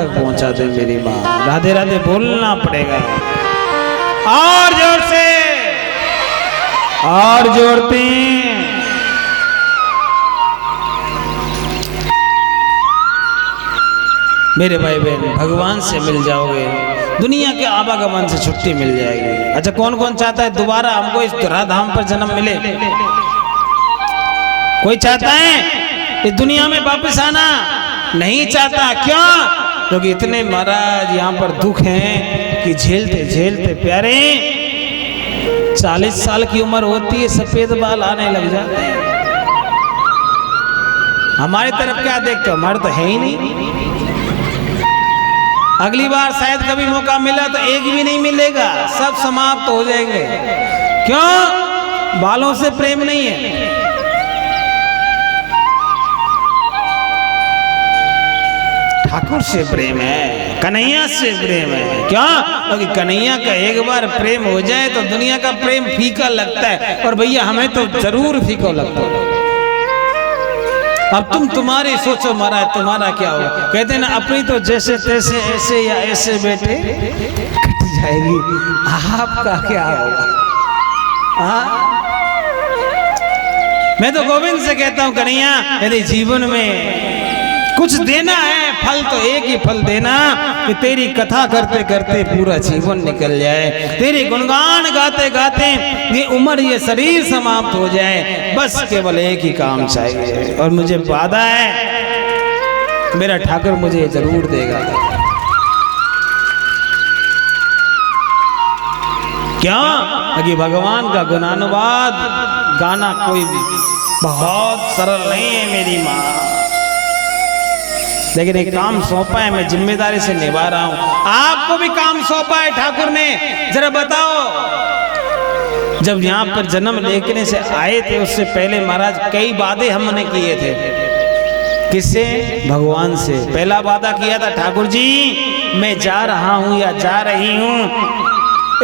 तक पहुंचा दे मेरी माँ। राधे राधे बोलना पड़ेगा और जोर से और जोड़ते। मेरे भाई बहन भगवान से मिल जाओगे, दुनिया के आवागमन से छुट्टी मिल जाएगी। अच्छा कौन कौन चाहता है दोबारा हमको इस धराधाम पर जन्म मिले? कोई चाहता है इस दुनिया में वापस आना? नहीं चाहता। क्यों? क्योंकि इतने महाराज यहाँ पर दुख हैं कि झेलते झेलते प्यारे 40 साल की उम्र होती है सफेद बाल आने लग जाते हैं। हमारी तरफ क्या देखते हो? हमारे तो है ही नहीं। अगली बार शायद कभी मौका मिला तो एक भी नहीं मिलेगा, सब समाप्त हो जाएंगे। क्यों? बालों से प्रेम नहीं है। ठाकुर से प्रेम है, कन्हैया से प्रेम है। क्यों? क्योंकि कन्हैया का एक बार प्रेम हो जाए तो दुनिया का प्रेम फीका लगता है, और भैया हमें तो जरूर फीका लगता है। अब तुम्हारी सोचो महाराज, तुम्हारा क्या होगा? कहते हैं ना अपनी तो जैसे तैसे ऐसे या ऐसे बैठे कट जाएगी, आपका क्या होगा? मैं तो गोविंद से कहता हूँ कन्हैया यदि जीवन में कुछ देना है फल तो एक ही फल देना कि तेरी कथा करते करते पूरा जीवन निकल जाए, तेरे गुणगान गाते गाते ये उम्र ये शरीर समाप्त हो जाए। बस केवल एक ही काम चाहिए, और मुझे वादा है मेरा ठाकुर मुझे जरूर देगा। क्या? क्योंकि भगवान का गुणानुवाद गाना कोई भी बहुत सरल नहीं है मेरी माँ, लेकिन एक काम सौंपा है, मैं जिम्मेदारी से निभा रहा हूं। आपको भी काम सौंपा है ठाकुर ने। जरा बताओ, जब यहाँ पर जन्म लेने से आए थे उससे पहले महाराज कई वादे हमने किए थे। किससे? भगवान से। पहला वादा किया था ठाकुर जी मैं जा रहा हूं या जा रही हूं,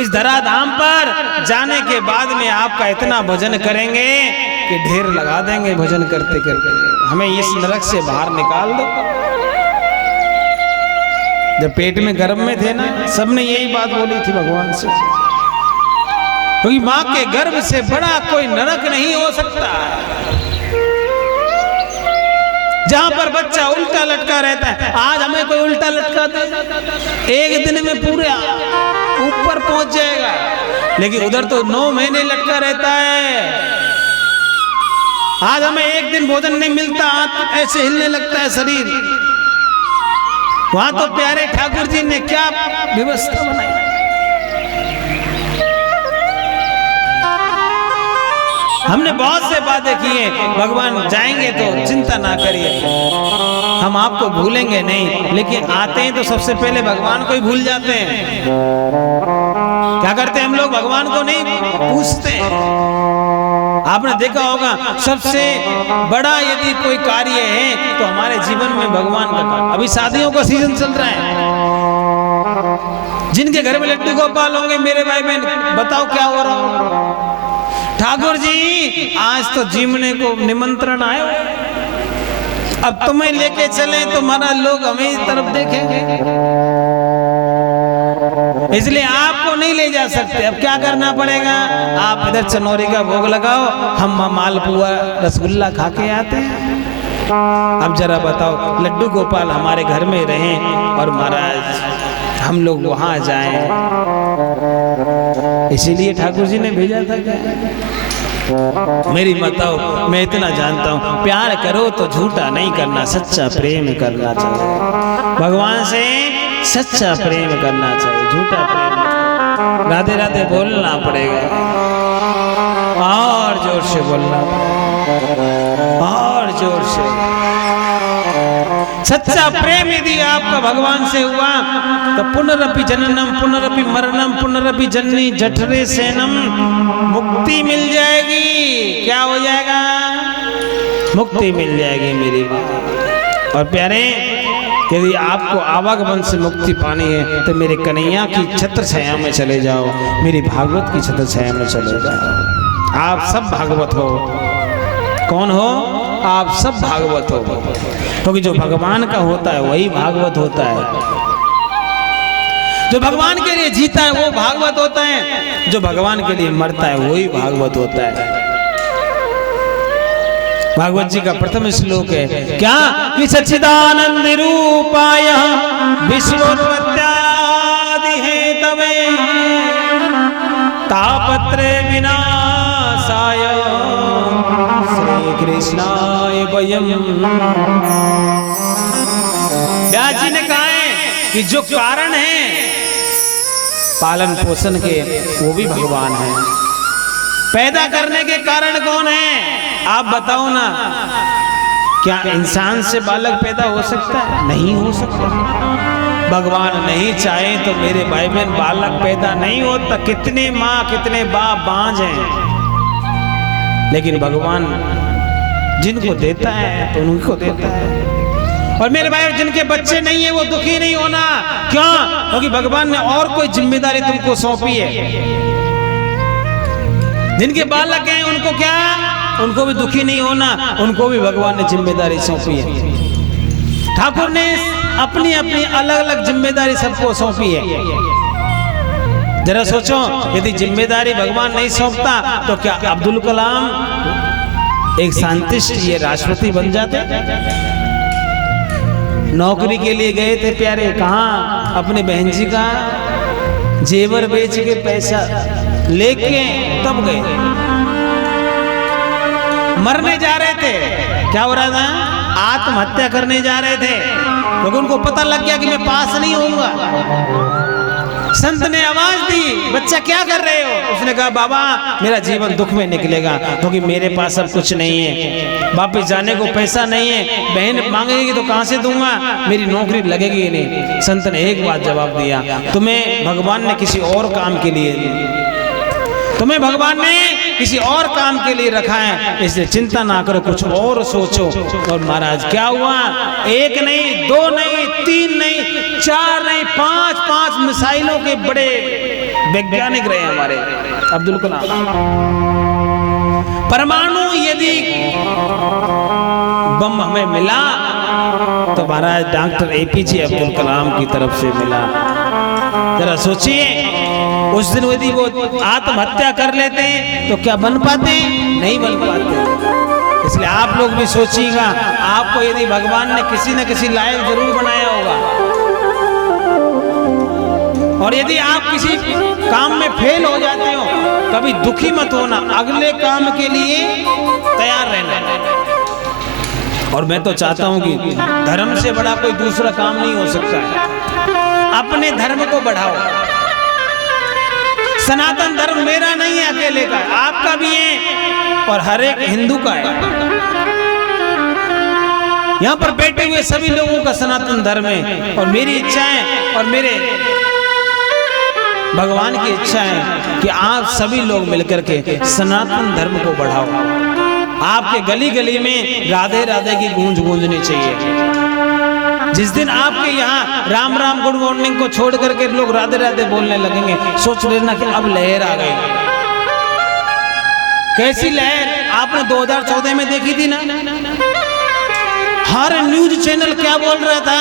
इस धराधाम पर जाने के बाद में आपका इतना भजन करेंगे कि ढेर लगा देंगे भजन करते करते, हमें इस नरक से बाहर निकाल दो। जब पेट में गर्भ में थे ना, सबने यही बात बोली थी भगवान से, क्योंकि माँ के गर्भ से बड़ा कोई नरक नहीं हो सकता। जहां पर बच्चा उल्टा लटका रहता है, आज हमें कोई उल्टा लटका दे एक दिन में पूरे ऊपर पहुंच जाएगा, लेकिन उधर तो 9 महीने लटका रहता है। आज हमें एक दिन भोजन नहीं मिलता, ऐसे हिलने लगता है शरीर। वहां तो प्यारे ठाकुर जी ने क्या व्यवस्था बनाई। हमने बहुत से वादे किए, भगवान जाएंगे तो चिंता ना करिए, हम आपको भूलेंगे नहीं, लेकिन आते हैं तो सबसे पहले भगवान को ही भूल जाते हैं। क्या करते हैं हम लोग? भगवान को नहीं पूछते। आपने देखा होगा सबसे बड़ा यदि कोई कार्य है तो हमारे जीवन में भगवान का कार्य। अभी शादियों का सीजन चल रहा है, जिनके घर में लड्डू गोपाल होंगे मेरे भाई बहन, बताओ क्या हो रहा होगा? ठाकुर जी आज तो जीवने को निमंत्रण आए, अब तुम्हें लेके चले तो हमारा लोग हमें इस तरफ देखेंगे, इसलिए आपको नहीं ले जा सकते। अब क्या करना पड़ेगा? आप इधर चनौरी का भोग लगाओ, हम मालपुआ रसगुल्ला खा के आते हैं। अब जरा बताओ, लड्डू गोपाल हमारे घर में रहें और महाराज हम लोग वहां जाएं, इसीलिए ठाकुर जी ने भेजा था क्या? मेरी बताओ, मैं इतना जानता हूं, प्यार करो तो झूठा नहीं करना, सच्चा प्रेम करना चाहिए। भगवान से सच्चा प्रेम करना चाहिए, झूठा प्रेम मत करो। राधे राधे बोलना पड़ेगा, और जोर से बोलना, और जोर से। सच्चा प्रेम यदि आपका भगवान से हुआ तो पुनरपि जननम पुनरपि मरणम पुनरपि जननी जठरे सेनम, मुक्ति मिल जाएगी। क्या हो जाएगा? मुक्ति मिल जाएगी मेरी माँ। और प्यारे, यदि आपको आवागमन से मुक्ति पानी है तो मेरे कन्हैया की छत्र छाया में चले जाओ, मेरी भागवत की छत्र छाया में चले जाओ। आप सब भागवत हो। कौन हो? आप सब भागवत हो, क्योंकि जो भगवान का होता है वही भागवत होता है। जो भगवान के लिए जीता है वो भागवत होता है, जो भगवान के लिए मरता है वही भागवत होता है। भागवत जी का प्रथम श्लोक है क्या कि सच्चिदानंद रूपाय विश्वोत्पत्त्यादि हेतवे तापत्रे विनाशाय श्री कृष्णाय वयम्। व्यास जी ने कहा है कि जो कारण है पालन पोषण के वो भी भगवान है। पैदा करने के कारण कौन है आप बताओ ना। क्या इंसान से बालक पैदा हो सकता है? नहीं हो सकता। भगवान नहीं चाहे तो मेरे भाई बहन बालक पैदा नहीं होता। कितने माँ कितने बाप बांझ हैं, लेकिन भगवान जिनको देता है तो उनको देता है। और मेरे भाई जिनके बच्चे नहीं है वो दुखी नहीं होना। क्यों? क्योंकि भगवान ने और कोई जिम्मेदारी तुमको सौंपी है। जिनके बालक हैं उनको क्या, उनको भी दुखी नहीं होना, उनको भी भगवान ने जिम्मेदारी सौंपी है। ठाकुर ने अपनी अपनी अलग अलग जिम्मेदारी सबको सौंपी है। जरा सोचो, यदि जिम्मेदारी भगवान नहीं सौंपता तो क्या अब्दुल कलाम एक साइंटिस्ट ये राष्ट्रपति बन जाते? नौकरी के लिए गए थे प्यारे, कहाँ? अपने बहन जी का जेवर बेच के पैसा लेके तब गए। मरने जा रहे थे, क्या हो रहा था? आत्महत्या करने जा रहे थे, क्योंकि उनको पता लग गया कि मैं पास नहीं होऊंगा। संत ने आवाज दी, बच्चा क्या कर रहे हो? उसने कहा बाबा मेरा जीवन दुख में निकलेगा, क्योंकि मेरे पास अब कुछ नहीं है, वापिस जाने को पैसा नहीं है, बहन मांगेगी तो कहां से दूंगा, मेरी नौकरी लगेगी नहीं। संत ने एक बात जवाब दिया, तुम्हें भगवान ने किसी और काम के लिए तुम्हें भगवान ने किसी और काम के लिए रखा है, इसलिए चिंता ना करो, कुछ और सोचो। और महाराज क्या हुआ? एक नहीं, दो नहीं, तीन नहीं, चार नहीं, पांच मिसाइलों के बड़े वैज्ञानिक रहे हमारे अब्दुल कलाम। परमाणु यदि बम हमें मिला तो महाराज डॉक्टर एपीजे अब्दुल कलाम की तरफ से मिला। जरा सोचिए, उस दिन यदि वो आत्महत्या कर लेते तो क्या बन पाते? नहीं बन पाते। इसलिए आप लोग भी सोचिएगा, आपको यदि भगवान ने किसी न किसी लायक जरूर बनाया होगा, और यदि आप किसी काम में फेल हो जाते हो कभी दुखी मत होना, अगले काम के लिए तैयार रहना। और मैं तो चाहता हूं कि धर्म से बड़ा कोई दूसरा काम नहीं हो सकता है। अपने धर्म को बढ़ाओ। सनातन धर्म मेरा नहीं है अकेले का, आपका भी है और हर एक हिंदू का है। यहाँ पर बैठे हुए सभी लोगों का सनातन धर्म है, और मेरी इच्छा है और मेरे भगवान की इच्छा है कि आप सभी लोग मिलकर के सनातन धर्म को बढ़ाओ। आपके गली गली में राधे राधे की गूंज गूंजनी चाहिए। जिस दिन आपके यहाँ राम राम गुड मॉर्निंग को छोड़ करके लोग राधे राधे बोलने लगेंगे, सोच लेना कि अब लहर आ गई। कैसी लहर? आपने 2014 में देखी थी ना, हर न्यूज चैनल क्या बोल रहा था?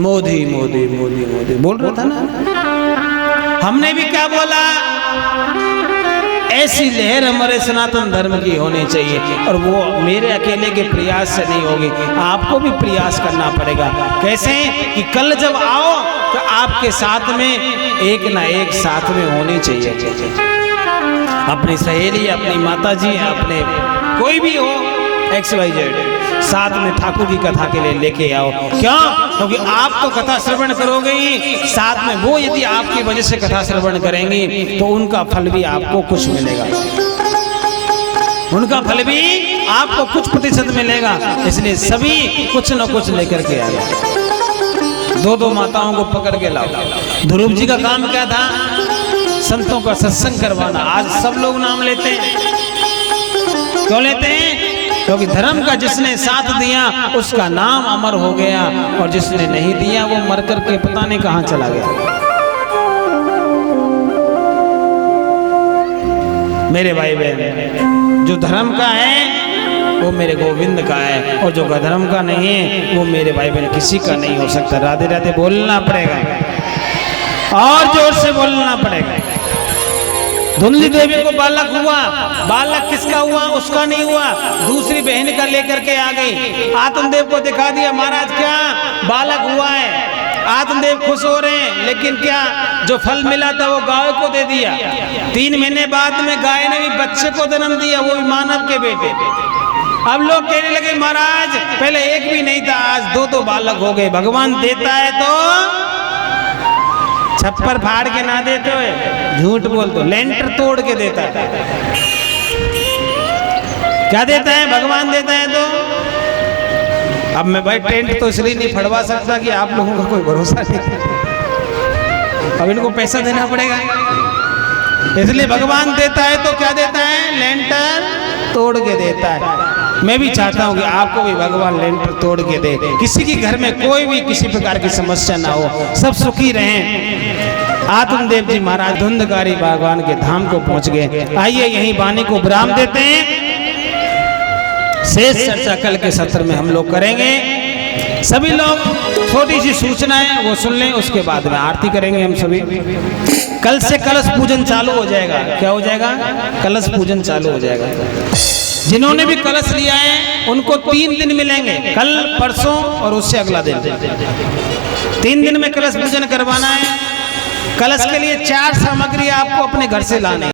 मोदी मोदी मोदी मोदी बोल रहा था ना। हमने भी क्या बोला? ऐसी लहर हमारे सनातन धर्म की होनी चाहिए, और वो मेरे अकेले के प्रयास से नहीं होगी, आपको भी प्रयास करना पड़ेगा। कैसे? कि कल जब आओ तो आपके साथ में एक ना एक साथ में होनी चाहिए। अपनी सहेली, अपनी माताजी, अपने कोई भी हो, XYZ, साथ में ठाकुर की कथा के लिए लेके आओ। क्यों? क्योंकि आप तो कथा श्रवण करोगे ही, साथ में वो यदि आपकी वजह से कथा श्रवण करेंगे तो उनका फल भी आपको कुछ मिलेगा, उनका फल भी आपको कुछ प्रतिशत मिलेगा। इसलिए सभी कुछ न कुछ लेकर के आए। दो माताओं को पकड़ के लाओ। ध्रुव जी का काम क्या था? संतों का सत्संग करवाना। आज सब लोग नाम लेते हैं। क्यों लेते हैं? क्योंकि धर्म का जिसने साथ दिया उसका नाम अमर हो गया, और जिसने नहीं दिया वो मर करके पता नहीं कहां चला गया। मेरे भाई बहन, जो धर्म का है वो मेरे गोविंद का है, और जो अधर्म का नहीं है वो मेरे भाई बहन किसी का नहीं हो सकता। राधे राधे बोलना पड़ेगा और जोर से बोलना पड़ेगा। धुंधली देवी को बालक हुआ, बालक किसका हुआ? उसका नहीं हुआ, दूसरी बहन का लेकर के आ गई। आत्मदेव को दिखा दिया, महाराज क्या बालक हुआ है। आत्मदेव खुश हो रहे हैं, लेकिन क्या जो फल मिला था वो गाय को दे दिया। 3 महीने बाद में गाय ने भी बच्चे को जन्म दिया, वो भी मानव के बेटे। अब लोग कहने लगे महाराज पहले एक भी नहीं था, आज 2 बालक हो गए। भगवान देता है तो छप्पर फाड़ के ना देते हो, झूठ बोल दो, लेंटर तोड़ के देता है। क्या देता है? भगवान देता है। तो अब मैं भाई टेंट तो इसलिए नहीं फड़वा सकता कि आप लोगों का कोई भरोसा नहीं, अब इनको पैसा देना पड़ेगा, इसलिए भगवान देता है। तो क्या देता है? लेंटर तोड़ के देता है। मैं भी चाहता हूँ कि आपको भी भगवान लेंटर तोड़ के दे, किसी के घर में कोई भी किसी प्रकार की समस्या ना हो, सब सुखी रहें। आत्मदेव जी महाराज धुंधकारी भगवान के धाम को पहुंच गए। आइए यहीं वाणी को विराम देते हैं, शेष चर्चा कल के सत्र में हम लोग करेंगे। सभी लोग छोटी सी सूचना है वो सुन लें, उसके बाद में आरती करेंगे हम सभी। कल से कलश पूजन चालू हो जाएगा। क्या हो जाएगा? कलश पूजन चालू हो जाएगा। जिन्होंने भी कलश लिया है उनको 3 दिन मिलेंगे, कल, परसों और उससे अगला दिन। 3 दिन में कलश पूजन करवाना है। कलश के लिए 4 सामग्री आपको अपने घर से लाने।